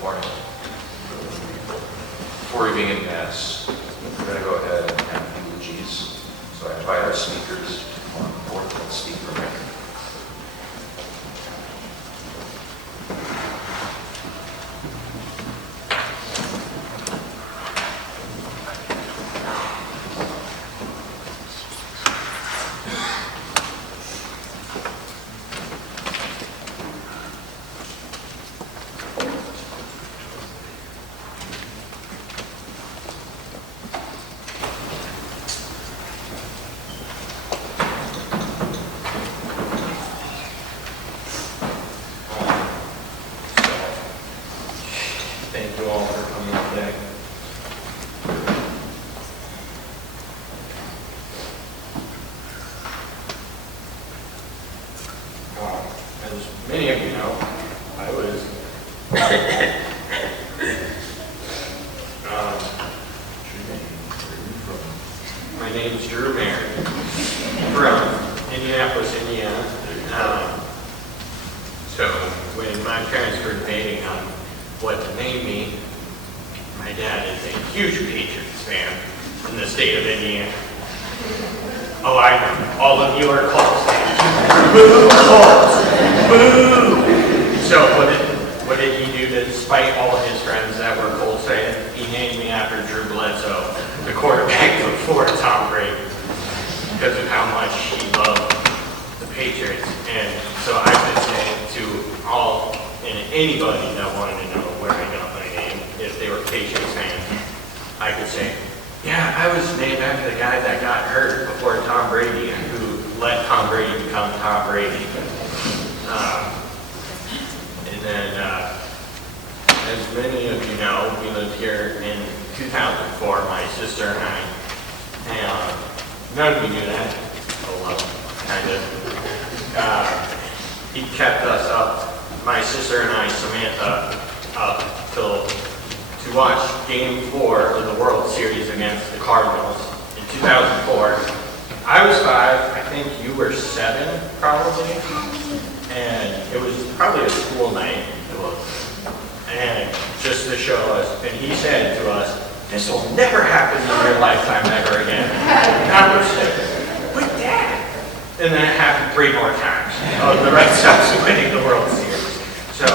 morning. Before we begin Mass, we're going to go ahead and have eulogies. So I invite our speakers to come forth and speak for Maier. Thank you all for coming today. As many of you know, I was my name is Drew Maier from Indianapolis, Indiana. So when my parents were debating on what to name me, my dad is a huge Patriots fan in the state of Indiana. Oh, I know. All of you are Colts fans. Boo, Colts! Boo! So what did he do to spite all of his friends that were Colts fans? He named me after Drew Bledsoe, the quarterback before Tom Brady, because of how much he loved the Patriots. And so I could say to all and anybody that wanted to know where I got my name, if they were Patriots fans, I could say, yeah, I was named after the guy that got hurt before Tom Brady and who let Tom Brady become Tom Brady. And then, as many of you know, we lived here in 2004, my sister and I. And none of you knew that. Oh, well, kind of. He kept us up, my sister and I, Samantha, up to watch Game 4 of the World Series against the Cardinals in 2004. I was 5, I think you were 7, probably, and it was probably a school night. And just to show us, and he said to us, "This will never happen in your lifetime ever again." And I was like, "But Dad!" And then it happened 3 more times of the Red Sox winning the World Series. So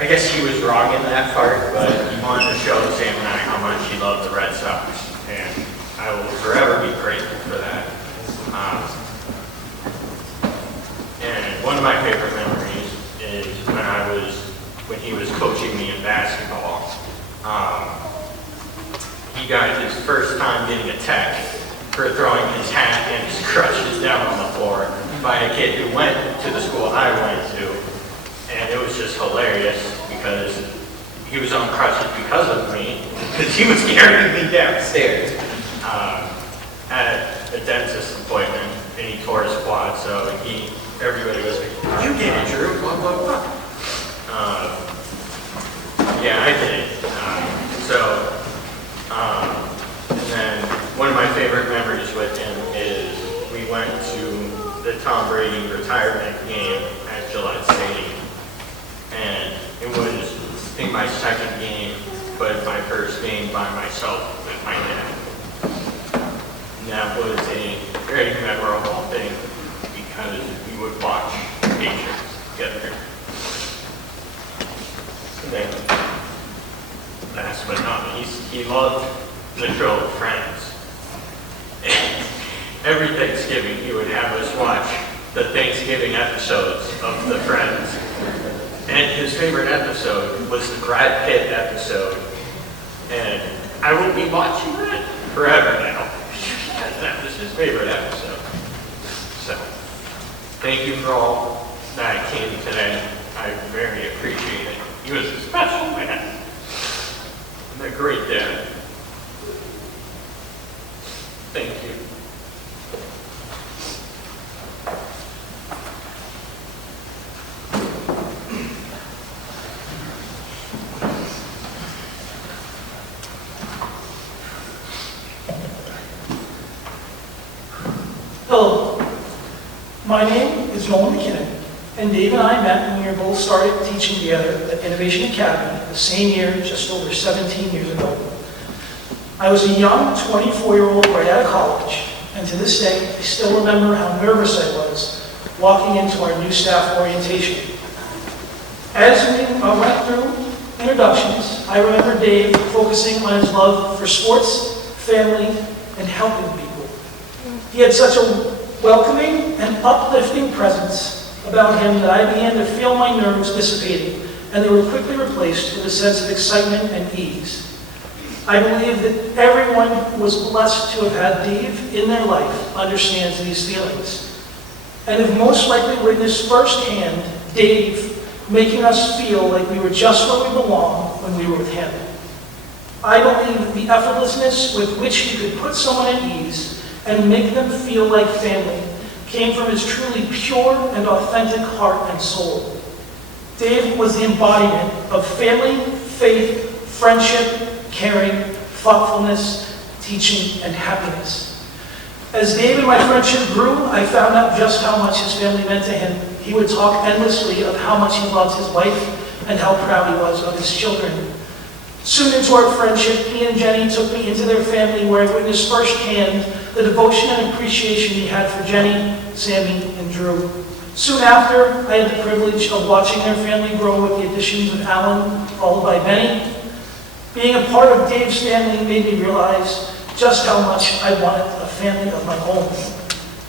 I guess he was wrong in that part, but he wanted to show Sam and I how much he loved the Red Sox, and I will forever be grateful for that. And one of my favorite memories is when he was coaching me in basketball. He got his first time getting attacked for throwing his hat and his crutches down on the floor by a kid who went to the school I went to. And it was just hilarious because he was on crutches because of me, because he was carrying me downstairs at a dentist appointment, and he tore his quad, so everybody was like, "You did it, Drew, blah, blah, blah." Yeah, I did it. And then one of my favorite memories with him is we went to the Tom Brady retirement game at Gillette Stadium. And it was, I think, my second game, but my first game by myself with my dad. And that was a very memorable thing because we would watch Patriots together. And then, last but not least, he loved the show Friends. And every Thanksgiving, he would have us watch the Thanksgiving episodes of the Friends. And his favorite episode was the Brad Pitt episode. And I will be watching that forever now. That was his favorite episode. So, thank you for all that came today. I very appreciate it. He was a special man. And a great dad. Thank you. Hello, my name is Nolan McKinnon, And Dave and I met when we were both started teaching together at Innovation Academy the same year, just over 17 years ago. I was a young 24-year-old right out of college, and to this day, I still remember how nervous I was walking into our new staff orientation. As we went through introductions, I remember Dave focusing on his love for sports, family, and helping people. He had such a welcoming and uplifting presence about him that I began to feel my nerves dissipating, and they were quickly replaced with a sense of excitement and ease. I believe that everyone who was blessed to have had Dave in their life understands these feelings, and have most likely witnessed firsthand Dave making us feel like we were just where we belong when we were with him. I believe that the effortlessness with which he could put someone at ease and make them feel like family came from his truly pure and authentic heart and soul. Dave was the embodiment of family, faith, friendship, caring, thoughtfulness, teaching, and happiness. As Dave and my friendship grew, I found out just how much his family meant to him. He would talk endlessly of how much he loved his wife and how proud he was of his children. Soon into our friendship, he and Jenny took me into their family where I witnessed firsthand the devotion and appreciation he had for Jenny, Sammy, and Drew. Soon after, I had the privilege of watching their family grow with the additions of Alan, followed by Benny. Being a part of Dave's family made me realize just how much I wanted a family of my own.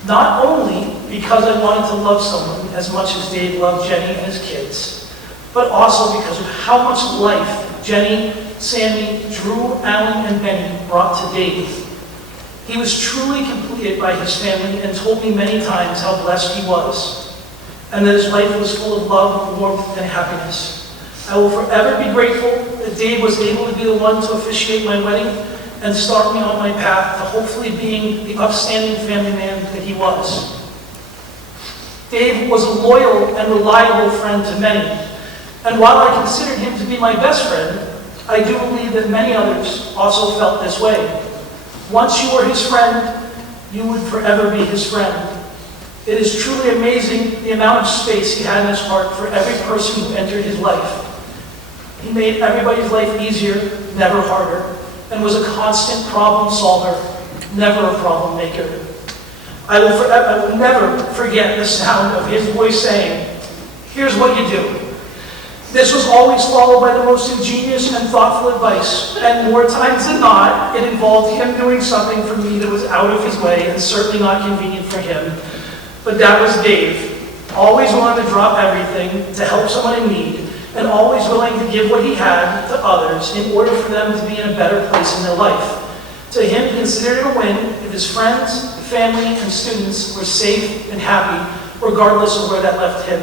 Not only because I wanted to love someone as much as Dave loved Jenny and his kids, but also because of how much life Jenny, Sammy, Drew, Alan, and Benny brought to Dave. He was truly completed by his family and told me many times how blessed he was, and that his life was full of love, warmth, and happiness. I will forever be grateful that Dave was able to be the one to officiate my wedding and start me on my path to hopefully being the upstanding family man that he was. Dave was a loyal and reliable friend to many, and while I considered him to be my best friend, I do believe that many others also felt this way. Once you were his friend, you would forever be his friend. It is truly amazing the amount of space he had in his heart for every person who entered his life. He made everybody's life easier, never harder, and was a constant problem solver, never a problem maker. I will never forget the sound of his voice saying, "Here's what you do." This was always followed by the most ingenious and thoughtful advice, and more times than not, it involved him doing something for me that was out of his way and certainly not convenient for him. But that was Dave, always willing to drop everything to help someone in need, and always willing to give what he had to others in order for them to be in a better place in their life. To him, he considered it a win if his friends, family, and students were safe and happy, regardless of where that left him.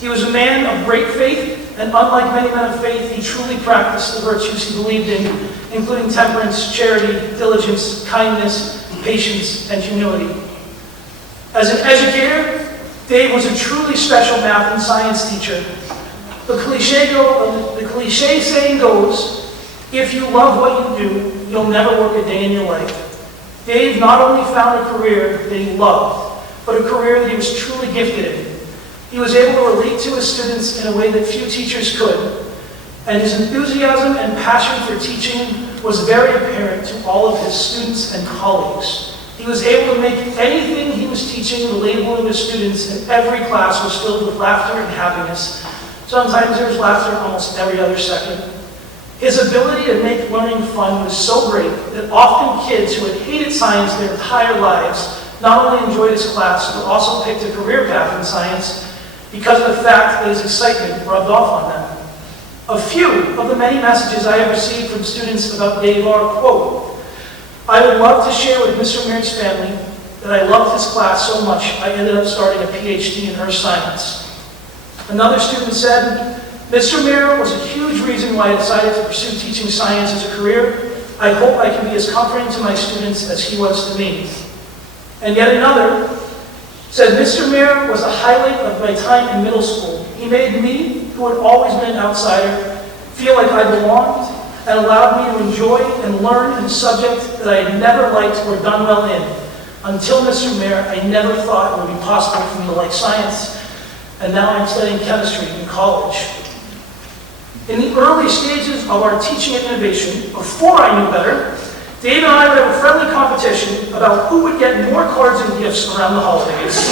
He was a man of great faith, and unlike many men of faith, he truly practiced the virtues he believed in, including temperance, charity, diligence, kindness, patience, and humility. As an educator, Dave was a truly special math and science teacher. The cliche saying goes, if you love what you do, you'll never work a day in your life. Dave not only found a career that he loved, but a career that he was truly gifted in. He was able to relate to his students in a way that few teachers could, and his enthusiasm and passion for teaching was very apparent to all of his students and colleagues. He was able to make anything he was teaching relatable to his students, and every class was filled with laughter and happiness. Sometimes there was laughter almost every other second. His ability to make learning fun was so great that often kids who had hated science their entire lives not only enjoyed his class, but also picked a career path in science because of the fact that his excitement rubbed off on them. A few of the many messages I have received from students about Dave are, quote, "I would love to share with Mr. Maier's family that I loved his class so much I ended up starting a PhD in earth science." Another student said, "Mr. Maier was a huge reason why I decided to pursue teaching science as a career. I hope I can be as comforting to my students as he was to me." And yet another said, "Mr. Maier was a highlight of my time in middle school. He made me, who had always been an outsider, feel like I belonged and allowed me to enjoy and learn in a subject that I had never liked or done well in. Until Mr. Maier, I never thought it would be possible for me to like science and now I'm studying chemistry in college. In the early stages of our teaching and innovation, before I knew better, Dave and I would have a friendly competition about who would get more cards and gifts around the holidays.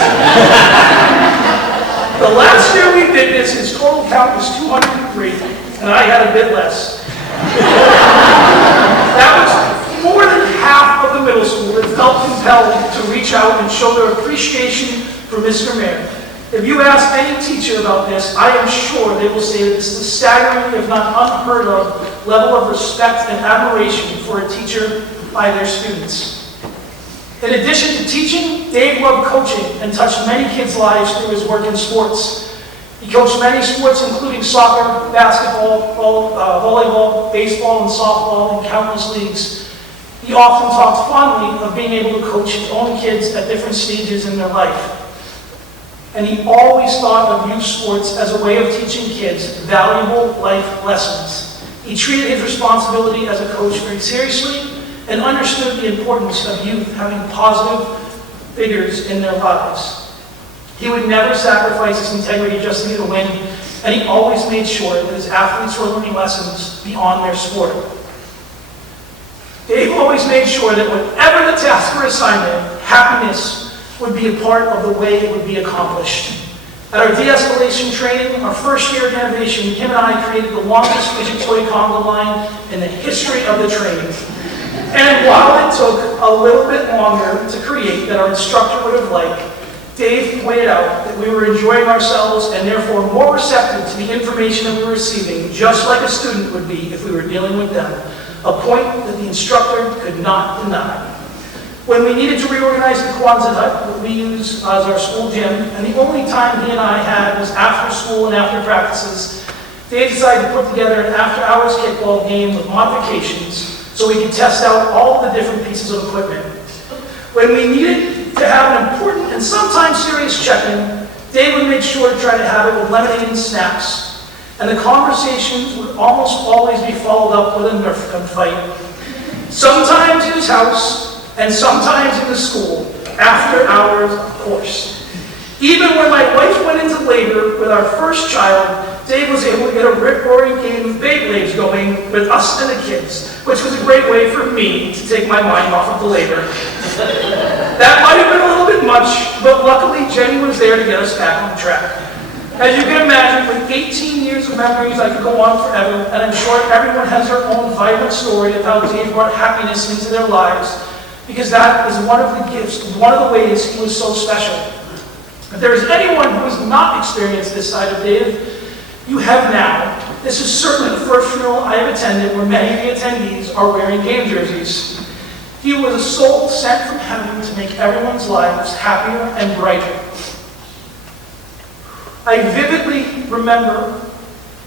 The last year we did this, his total count was 203, and I had a bit less. That was more than half of the middle school that felt compelled to reach out and show their appreciation for Mr. Maier. If you ask any teacher about this, I am sure they will say that this is a staggering, if not unheard of, level of respect and admiration for a teacher by their students. In addition to teaching, Dave loved coaching and touched many kids' lives through his work in sports. He coached many sports, including soccer, basketball, volleyball, baseball, and softball in countless leagues. He often talked fondly of being able to coach his own kids at different stages in their life. And he always thought of youth sports as a way of teaching kids valuable life lessons. He treated his responsibility as a coach very seriously and understood the importance of youth having positive figures in their lives. He would never sacrifice his integrity just to get a win, and he always made sure that his athletes were learning lessons beyond their sport. Dave always made sure that whatever the task or assignment, happiness would be a part of the way it would be accomplished. At our de-escalation training, our first year of innovation, him and I created the longest fidget toy conga line in the history of the training. And while it took a little bit longer to create than our instructor would have liked, Dave pointed out that we were enjoying ourselves and therefore more receptive to the information that we were receiving, just like a student would be if we were dealing with them, a point that the instructor could not deny. When we needed to reorganize the Quonset hut that we use as our school gym, and the only time he and I had was after school and after practices, Dave decided to put together an after-hours kickball game with modifications so we could test out all the different pieces of equipment. When we needed to have an important and sometimes serious check-in, Dave would make sure to try to have it with lemonade and snacks, and the conversations would almost always be followed up with a Nerf gun fight. Sometimes in his house, and sometimes in the school, after hours, of course. Even when my wife went into labor with our first child, Dave was able to get a rip-roaring game of Beyblades going with us and the kids, which was a great way for me to take my mind off of the labor. That might have been a little bit much, but luckily Jenny was there to get us back on track. As you can imagine, with 18 years of memories, I could go on forever, and I'm sure everyone has their own vibrant story of how Dave brought happiness into their lives, because that is one of the gifts, one of the ways he was so special. If there is anyone who has not experienced this side of Dave, you have now. This is certainly the first funeral I have attended where many of the attendees are wearing game jerseys. He was a soul sent from heaven to make everyone's lives happier and brighter. I vividly remember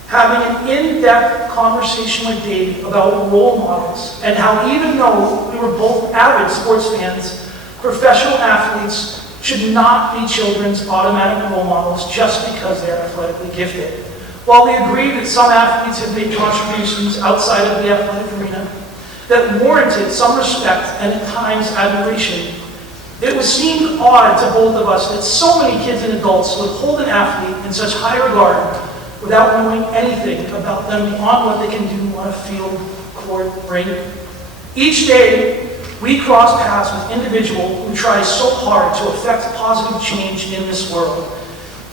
having an in-depth conversation with Dave about role models and how even though we were both avid sports fans, professional athletes should not be children's automatic role models just because they're athletically gifted. While we agree that some athletes have made contributions outside of the athletic arena that warranted some respect and at times admiration, it was seemed odd to both of us that so many kids and adults would hold an athlete in such high regard without knowing anything about them beyond what they can do on a field, court, rink. Each day, we cross paths with individuals who try so hard to affect positive change in this world,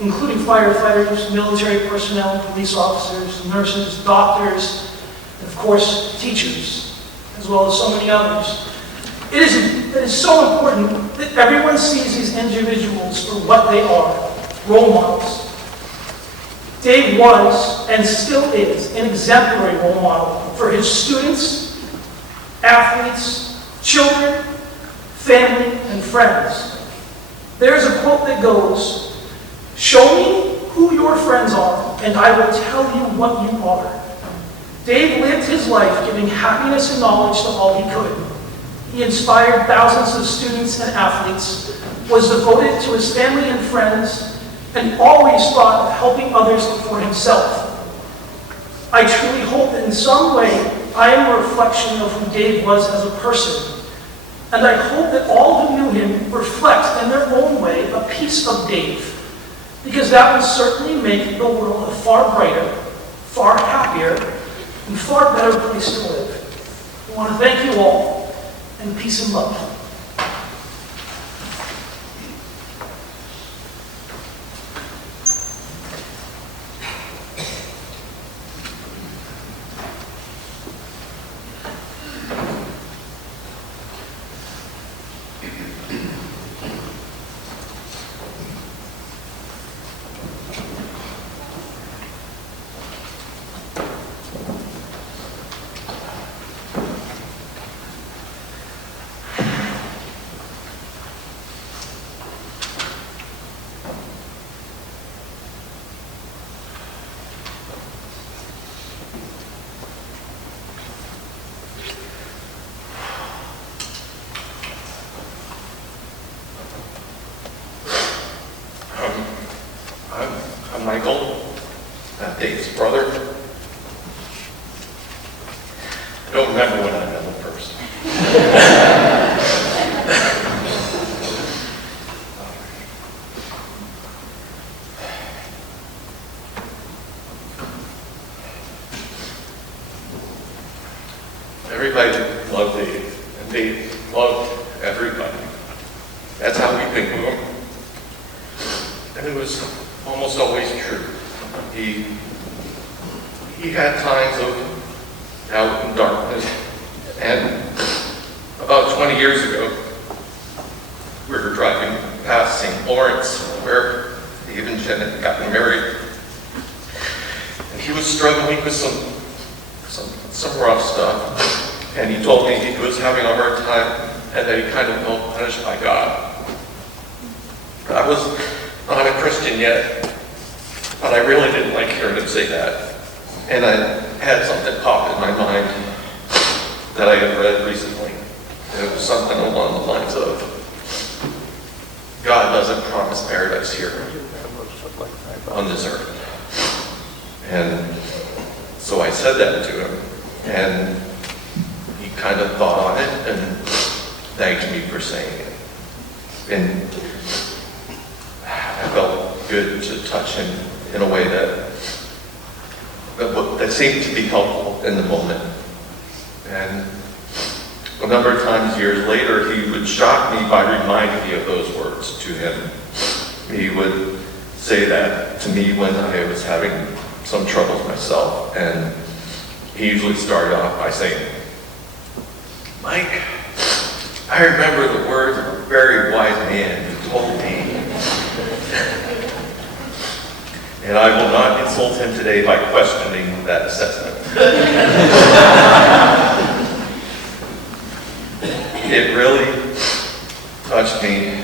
including firefighters, military personnel, police officers, nurses, doctors, and of course, teachers, as well as so many others. It is so important that everyone sees these individuals for what they are, role models. Dave was, and still is, an exemplary role model for his students, athletes, children, family, and friends. There's a quote that goes, "Show me who your friends are, and I will tell you what you are." Dave lived his life giving happiness and knowledge to all he could. He inspired thousands of students and athletes, was devoted to his family and friends, and always thought of helping others before himself. I truly hope that in some way I am a reflection of who Dave was as a person, and I hope that all who knew him reflect in their own way a piece of Dave. because that will certainly make the world a far brighter, far happier, and far better place to live. I want to thank you all, and peace and love. I'm Michael, Dave's brother. I don't remember when I met him first. Everybody loved Dave, and Dave loved everybody. That's how we think of him. And it was almost always true. He had times of doubt and darkness. And about 20 years ago, we were driving past St. Lawrence, where Dave and Jen had gotten married. And he was struggling with some rough stuff. And he told me he was having a hard time and that he kind of felt punished by God. I was not a Christian yet, but I really didn't like hearing him say that. And I had something pop in my mind that I had read recently. And it was something along the lines of, God doesn't promise paradise here on this earth. And so I said that to him, and he kind of thought on it and thanked me for saying it. And I felt good to touch him in a way that seemed to be helpful in the moment. And a number of times, years later, he would shock me by reminding me of those words to him. He would say that to me when I was having some troubles myself, and he usually started off by saying, Mike, I remember the words of a very wise man who told me, and I will not insult him today by questioning that assessment. It really touched me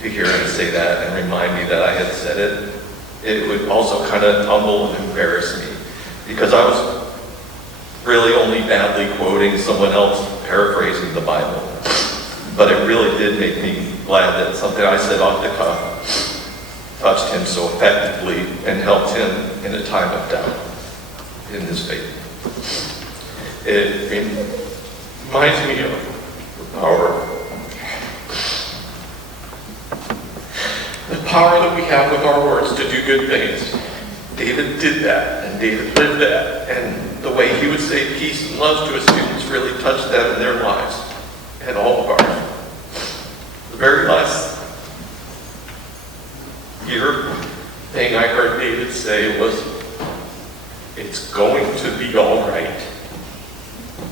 to hear him say that and remind me that I had said it. It would also kind of humble and embarrass me, because I was really only badly quoting someone else paraphrasing the Bible. But it really did make me glad that something I said off the cuff touched him so effectively and helped him in a time of doubt in his faith. It reminds me of the power that we have with our words to do good things. David did that, and David lived that, and the way he would say peace and love to his students really touched them in their lives, and all of ours. The very last thing I heard David say was, it's going to be all right.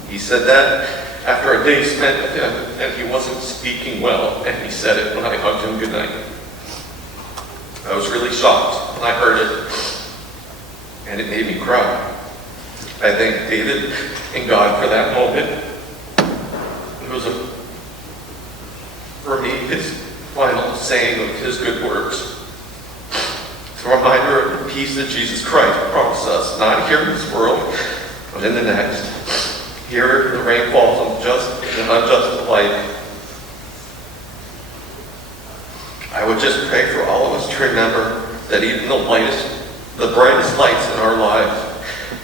He said that after a day spent with him, and he wasn't speaking well, and he said it when I hugged him goodnight. I was really shocked when I heard it, and it made me cry. I thank David and God for that moment. It was, for me, his final saying of his good words. It's a reminder of the peace that Jesus Christ promised us, not here in this world, but in the next. Here, the rain falls on just and unjust alike. I would just pray for all of us to remember that even the brightest lights in our lives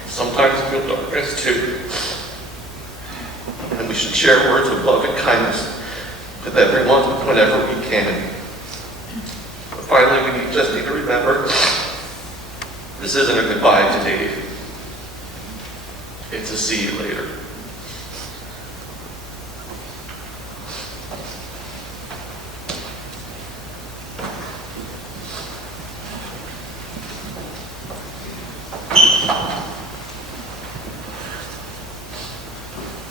sometimes feel darkness too. And we should share words of love and kindness with everyone whenever we can. finally, we just need to remember, this isn't a goodbye to Dave. It's a see you later.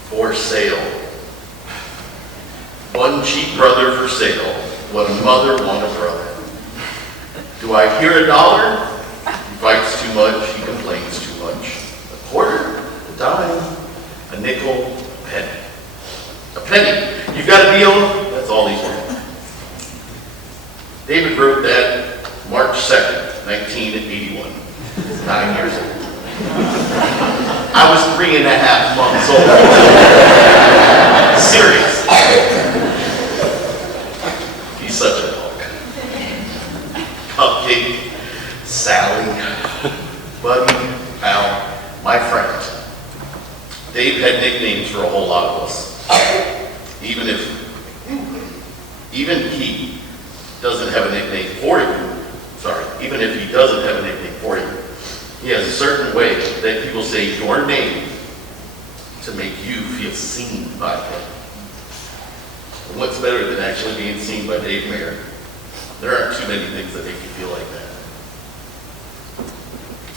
For sale. One cheap brother for sale. What a mother want a brother. Do I hear $1? He fights too much, he complains too much. A quarter, a dime, a nickel, a penny. A penny. You got a deal? That's all he's worth. David wrote that March 2nd, 1981. 9 years old. I was 3.5 months old. Serious. He's such a dog. Cupcake, Sally, Buddy, Al, my friend. Dave had nicknames for a whole lot of us. Even he doesn't have a nickname for you. Even if he doesn't have a nickname for you. He has a certain way that people say your name to make you feel seen by him. And what's better than actually being seen by Dave Maier? There aren't too many things that make you feel like that.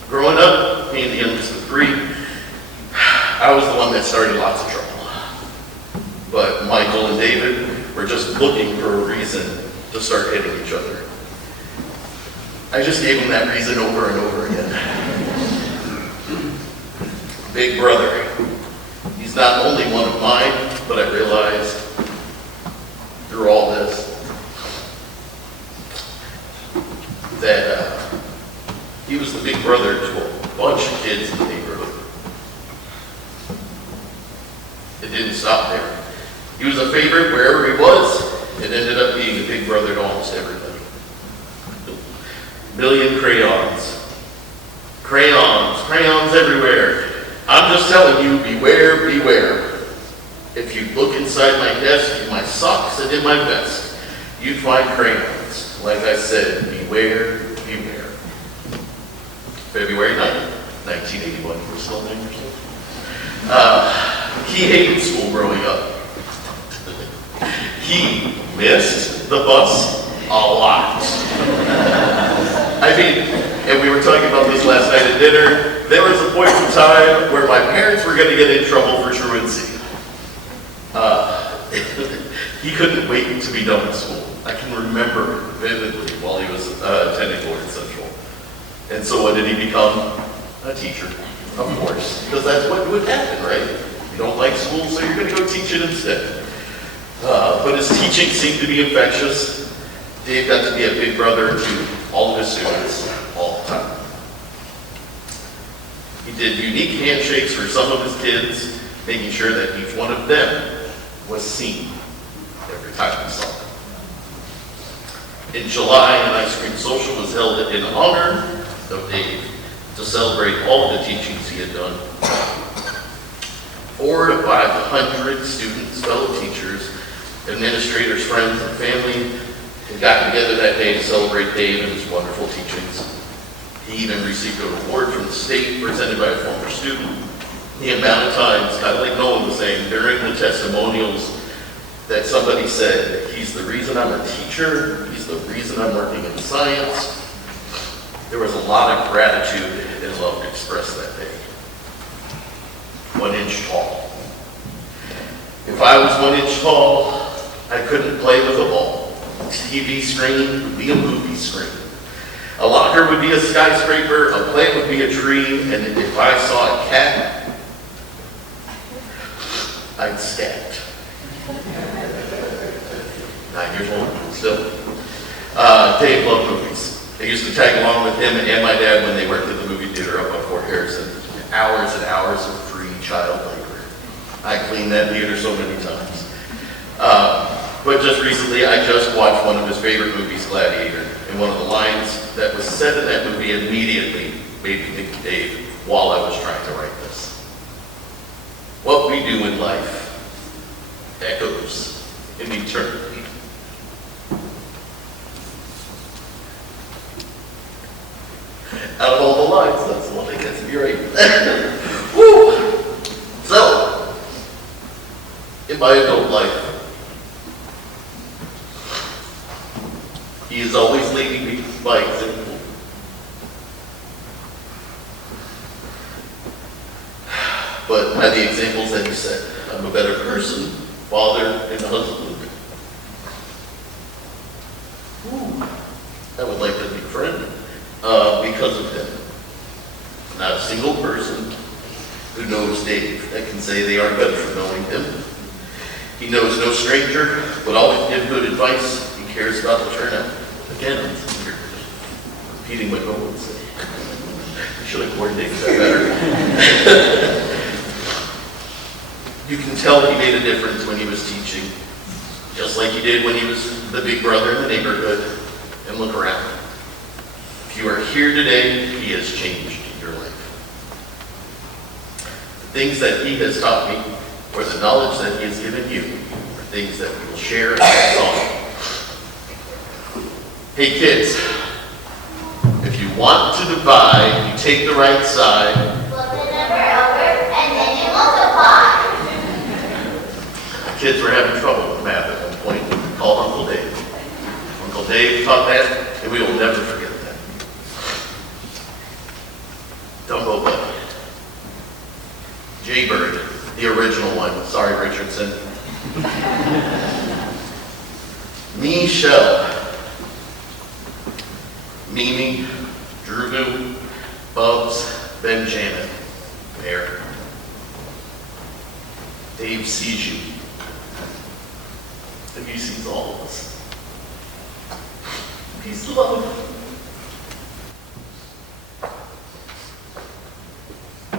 Growing up, being the youngest of 3, I was the one that started lots of trouble. But Michael and David were just looking for a reason to start hitting each other. I just gave them that reason over and over again. Big brother. He's not only one of mine, but I realized through all this that he was the big brother to a bunch of kids in the neighborhood. It didn't stop there. He was a favorite wherever he was. It ended up being a big brother to almost everybody. Million crayons. Crayons. Crayons everywhere. I'm just telling you, beware, beware. If you look inside my desk, in my socks, and in my vest, you'd find crayons. Like I said, beware, beware. February 9th, 1981. You were still 9 years old. He hated school growing up. He missed the bus a lot. I mean, and we were talking about this last night at dinner, there was a point in time where my parents were going to get in trouble for truancy. He couldn't wait to be done with school. I can remember vividly while he was attending Lord Central. And so what did he become? A teacher, of course, because that's what would happen, right? You don't like school, so you're going to go teach it instead. But his teaching seemed to be infectious. Dave got to be a big brother to all of his students all the time. He did unique handshakes for some of his kids, making sure that each one of them was seen every time we saw them. In July, an ice cream social was held in honor of Dave to celebrate all of the teachings he had done. 400 to 500 students, fellow teachers, administrators, friends, and family had gotten together that day to celebrate Dave and his wonderful teachings. He even received a reward from the state presented by a former student. The amount of times, kind of like Nolan was saying, during the testimonials that somebody said, he's the reason I'm a teacher, he's the reason I'm working in science. There was a lot of gratitude and love expressed that day. 1 inch tall. If I was 1 inch tall, I couldn't play with a ball. A TV screen would be a movie screen. A locker would be a skyscraper, a plant would be a tree, and if I saw a cat, I'd scat. 9 years old, still. Dave loved movies. I used to tag along with him and my dad when they worked at the movie theater up on Fort Harrison. Hours and hours of free child labor. I cleaned that theater so many times. But just recently, I just watched one of his favorite movies, Gladiator, and one of the lines that was said in that movie immediately made me think of Dave while I was trying to write this. What we do in life echoes in eternity. Woo! So, in my adult life, he is always leading me by example. But by the examples that he set, I'm a better person, father, and husband. Ooh, I would like to be a friend because of him. Not a single person who knows Dave that can say they are better for knowing him. He knows no stranger, but always give good advice. He cares about the turnout. Again, you're repeating what Nolan said. I should have coordinated that better. You can tell he made a difference when he was teaching, just like he did when he was the big brother in the neighborhood. And look around. If you are here today, he has changed your life. The things that he has taught me, or the knowledge that he has given you, are things that we will share and pass on. Hey kids, if you want to divide, you take the right side. Flip the number over, and then you multiply. Kids were having trouble with math at one point. We called Uncle Dave. Uncle Dave taught that, and we will never forget that. Dumbo Buddy. Jaybird, the original one. Sorry, Richardson. Michelle. Mimi, Drew, Bubs, Benjamin, Maier. Dave sees you. And he sees all of us. Peace, love.